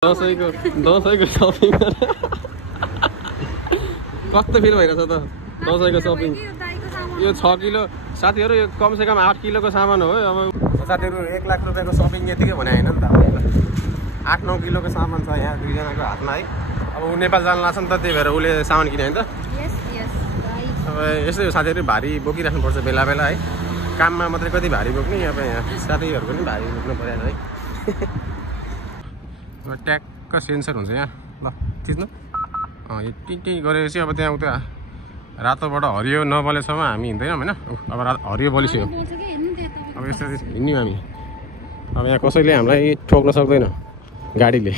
दसैँको सपिङ कस्तो फिल भइरहेछ त दसैँको सपिङ यो 6 किलो साथीहरू यो कमसेकम 8 किलोको सामान हो अब साथीहरू 1 लाख रुपियाँको सपिङ यतिकै भने हैन नि त 8-9 किलोको सामान छ यहाँ दुईजनाको हातमा है अब ऊ नेपाल जान लाग्छ नि त त्यही भएर उसले सामान किने हैन त अब यस्तै हो साथीहरू भारी बोकिराख्नुपर्छ बेला बेला है काममा मात्रै कति भारी बोक्ने अब यहाँ साथीहरू पनि भारी बोक्नु पर्यो है अब ट्याक्क सेन्सर हुन्छ यहाँ ल थिच्नु यो टिटी गरेपछि अब त्यहाँ उता रातोबाट हरियो नबलेसम्म हामी हिँड्दैनौँ होइन अब हरियो बलिसक्यो अब यसरी हिँड्यौँ हामी अब यहाँ कसैले हामीलाई ठोक्न सक्दैन गाडीले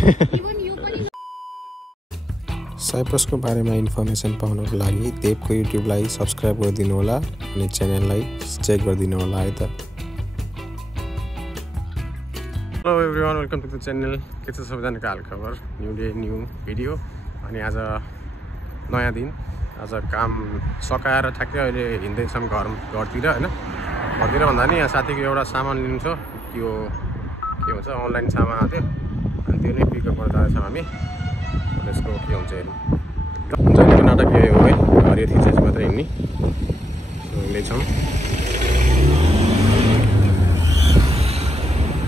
साइप्रसको बारेमा इन्फर्मेसन पाउनको लागि देवको युट्युबलाई सब्सक्राइब गरिदिनु होला अनि च्यानललाई चेक गरिदिनु होला है त। Hello everyone welcome to the channel के छ सबैजनाको हालखबर न्यू डे न्यू भिडियो अनि आज नयाँ दिन आज काम सकाएर ठ्याक्कै अहिले हिँड्दैछौँ घरतिर होइन घरतिर भन्दा नि यहाँ साथीको एउटा सामान लिनु छ त्यो के भन्छ अनलाइन सामान आएको थियो अनि त्यो नै पिकअप गरेर जाँदैछौँ हामी त्यसको के हुन्छ हेरौँ जहिलेको नाटक यही हो है हरियो थिचेपछि मात्रै हिँड्ने हिँड्दैछौँ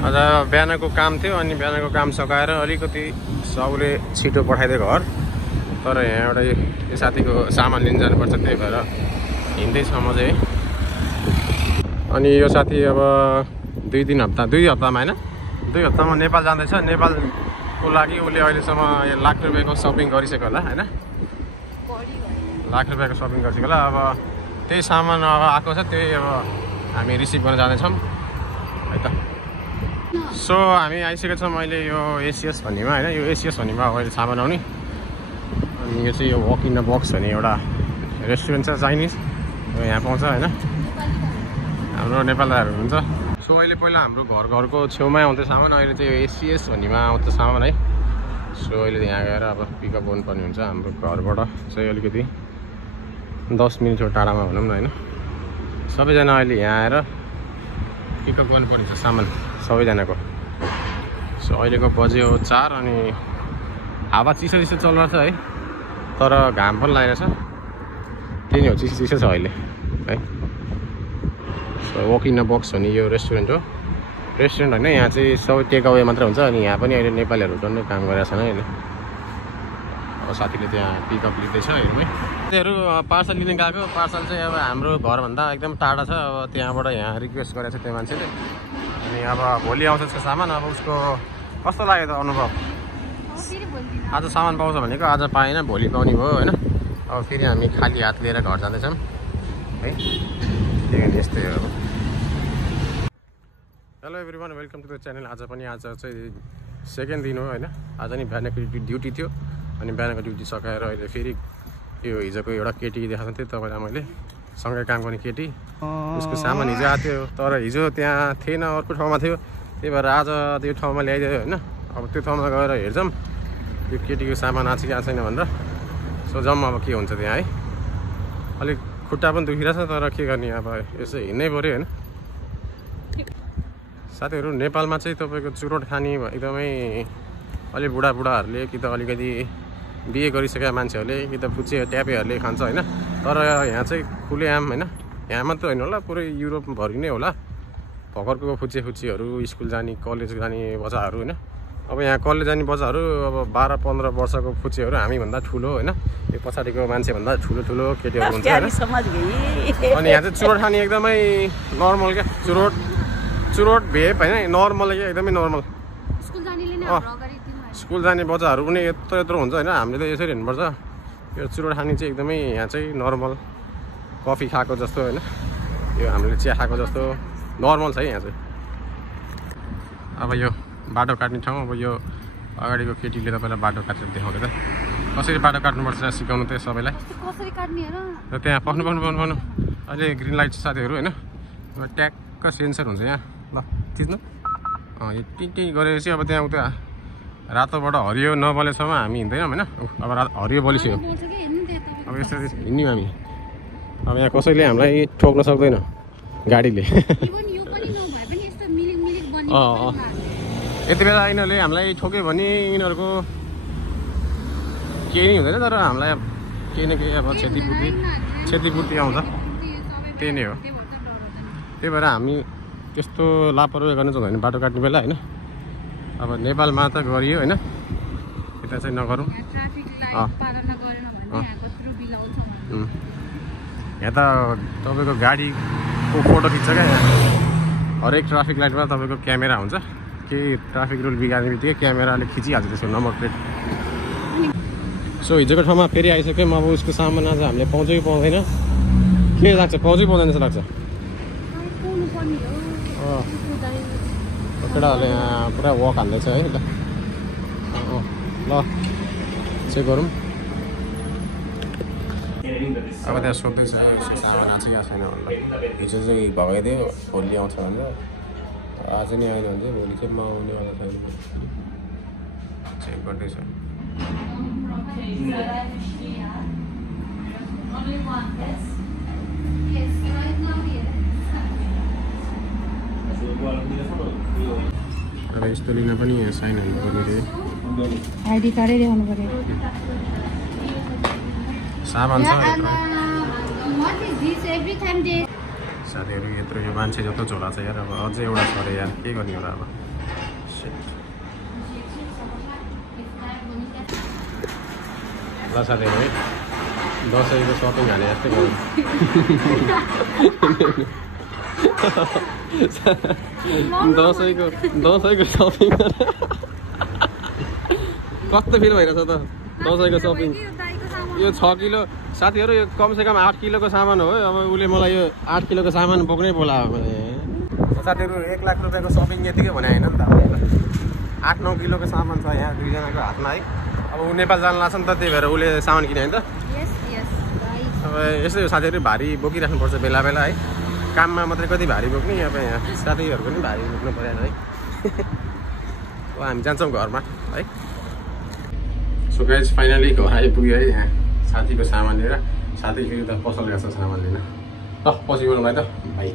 आज बिहानको काम थियो अनि बिहानको काम सकाएर अलिकति सबले छिटो पठाइदियो घर तर यहाँ एउटा यो साथीको सामान लिन जानुपर्छ त्यही भएर हिँड्दैछ म चाहिँ अनि यो साथी अब 2 हप्तामा होइन 2 हप्तामा नेपाल जाँदैछ नेपालको लागि उसले अहिलेसम्म लाख रुपियाँको सपिङ गरिसक्यो होला होइन लाख रुपियाँको सपिङ गरिसक्यो होला अब त्यही सामान अब आएको छ त्यही अब हामी रिसिभ गर्न जाँदैछौँ है त। सो हामी आइसकेको छौँ अहिले यो एसियस भन्नेमा होइन यो एसियस भन्नेमा अहिले सामान आउने अनि यो चाहिँ यो वक इन द बक्स भन्ने एउटा रेस्टुरेन्ट छ चाइनिज यहाँ पाउँछ होइन हाम्रो नेपालीहरू हुन्छ। सो अहिले पहिला हाम्रो घरको छेउमै आउँथ्यो सामान अहिले चाहिँ यो एसियस भन्नेमा आउँछ सामान है। सो अहिले यहाँ गएर अब पिकअप गर्नुपर्ने हुन्छ हाम्रो घरबाट चाहिँ अलिकति 10 मिनटको टाढामा भनौँ न होइन सबैजना अहिले यहाँ आएर पिकअप गर्नुपर्ने छ सामान सबैजनाको। सो अहिलेको बज्यो 4 अनि हावा चिसो चलिरहेछ है तर घाम पनि लागिरहेछ त्यही नै हो चिसो छ अहिले है। So wok in the box भन्ने यो रेस्टुरेन्ट हो रेस्टुरेन्ट होइन यहाँ चाहिँ सबै टेक अवे मात्र हुन्छ अनि यहाँ पनि अहिले नेपालीहरू डल्लै काम गरिरहेको छन् अहिले अब साथीले त्यहाँ पिकअप लिँदैछ हेरौँ है। साथीहरू पार्सल लिन गएको पार्सल चाहिँ अब हाम्रो घरभन्दा एकदम टाढा छ अब त्यहाँबाट यहाँ रिक्वेस्ट गरेको छ त्यो मान्छेले अनि अब भोलि आउँछ त्यसको सामान अब उसको कस्तो लाग्यो त अनुभव आज सामान पाउँछ भनेको आज पाएन भोलि पाउने भयो होइन अब फेरि हामी खाली हात लिएर घर जाँदैछौँ है त्यही कारण यस्तै हो। Hello everyone welcome to the channel आज चाहिँ सेकेन्ड दिन हो होइन आज नि बिहानको ड्युटी थियो अनि बिहानको ड्युटी सकाएर अहिले फेरि यो हिजोको एउटा केटी देखाएको थिएँ तपाईँलाई मैले सँगै काम गर्ने केटी उसको सामान हिजो आएको थियो तर हिजो त्यहाँ थिएन अर्को ठाउँमा थियो त्यही भएर आज त्यो ठाउँमा ल्याइदियो होइन अब त्यो ठाउँमा गएर हेर्छौँ त्यो केटीको सामान आएको छ कि आएको छैन भनेर सो जाउँ अब के हुन्छ त्यहाँ है अलिक खुट्टा पनि दुखिरहेछ तर के गर्ने अब यसो हिँड्नै पऱ्यो होइन। साथीहरू नेपालमा चाहिँ तपाईँको चुरोट खाने एकदमै अलिक बुढाहरूले कि त अलिकति बिहे गरिसकेका मान्छेहरूले कि त फुच्चे ट्यापेहरूले खान्छ होइन तर यहाँ चाहिँ खुलेआम होइन यहाँ मात्रै होइन होला पुरै युरोपभरि नै होला भर्खरको फुच्चेहरू स्कुल जाने कलेज जाने बच्चाहरू होइन अब यहाँ कलेज जाने बच्चाहरू अब 12-15 वर्षको फुच्चेहरू हामीभन्दा ठुलो होइन यो पछाडिको मान्छेभन्दा ठुलो केटीहरू हुन्छ अनि यहाँ चाहिँ चुरोट खाने एकदमै नर्मल क्या चुरोट भेप होइन नर्मल क्या एकदमै नर्मल स्कुल जाने बच्चाहरू पनि यत्रो हुन्छ होइन हामीले त यसरी हेर्नुपर्छ यो चुरोट खाने चाहिँ एकदमै यहाँ चाहिँ नर्मल कफी खाएको जस्तो होइन यो हामीले चिया खाएको जस्तो नर्मल छ यहाँ चाहिँ। अब यो बाटो काट्ने ठाउँ अब यो अगाडिको केटीले तपाईँलाई बाटो काटेर देखाउँदै त कसरी बाटो काट्नुपर्छ सिकाउनु त्यो सबैलाई र त्यहाँ पख्नु अहिले ग्रिन लाइट छ साथीहरू होइन ट्याक्क सेन्सर हुन्छ यहाँ ल थिच्नु यो टिटी गरेपछि अब त्यहाँ उता रातोबाट हरियो नबलेसम्म हामी हिँड्दैनौँ होइन अब हरियो बलिसक्यो अब यसरी हिँड्यौँ हामी अब यहाँ कसैले हामीलाई ठोक्न सक्दैन गाडीले यति बेला यिनीहरूले हामीलाई ठोक्यो भने यिनीहरूको केही नै हुँदैन, तर हामीलाई केही न केही अब क्षतिपूर्ति आउँछ, त्यही नै हो। त्यही भएर हामी त्यस्तो लापरवाही गर्न चाहँदैन बाटो काट्ने बेला होइन। अब नेपालमा त गरियो होइन, यता चाहिँ नगरौँ। यहाँ त तपाईँको गाडीको फोटो खिच्छ क्या, हरेक ट्राफिक लाइटमा तपाईँको क्यामेरा हुन्छ, केही ट्राफिक रुल बिगार्ने बित्तिकै क्यामेराले खिचिहाल्छ त्यसको नम्बर प्लेट। सो हिजोको ठाउँमा फेरि आइसक्यौँ। अब उसको सामान आज हामीले पाउँछ कि पाउँदैन, के लाग्छ, पाउँछ कि पाउँदैन जस्तो लाग्छ? केटाहरूले यहाँ पुरा वक हाल्दैछ है। ल चेक गरौँ। अब त्यहाँ सोध्दैछ सामान आएको छ कि छैन भनेर। हिजो चाहिँ भगाइदियो, भोलि आउँछ भनेर, आज नि आएन भने चाहिँ भोलि चाहिँ म आउनेवाला छैन। चेक गर्दैछ। अब यस्तो लिन पनि साइन हाल्नुपर्ने रे, आइडी कार्डै देखाउनु पर्यो। सामान छ साथीहरू। यत्रो यो मान्छे जस्तो झोला छ यार। अब अझै एउटा छ अरे यार, के गर्ने होला अब। ल साथीहरू है, दसैँको सपिङ हाले जस्तै गरौँ। दसैँको सपिङ कस्तो फिल भइरहेछ त दसैँको सपिङ। यो 6 किलो साथीहरू, यो कमसेकम 8 किलोको सामान हो। अब उसले मलाई यो 8 किलोको सामान बोक्नै बोलायो भने साथीहरू 1 लाख रुपियाँको सपिङ यतिकै भने होइन नि त। 8-9 किलोको सामान छ यहाँ दुईजनाको हातमा है। अब ऊ नेपाल जानु लाग्छ नि त, त्यही भएर उसले सामान किन्यो नि त। अब यस्तै हो साथीहरू, भारी बोकिराख्नुपर्छ बेला बेला है। काममा मात्रै कति भारी बोक्ने, अब यहाँ साथीहरूको पनि भारी बोक्नु पऱ्यो है। अब हामी जान्छौँ घरमा है। सो गाइज फाइनली घर आइपुग्यो है। यहाँ साथीको सामान लिएर, साथी फेरि त पसल गएको छ सामान लिन। ल पछि बोलाउँला त भाइ।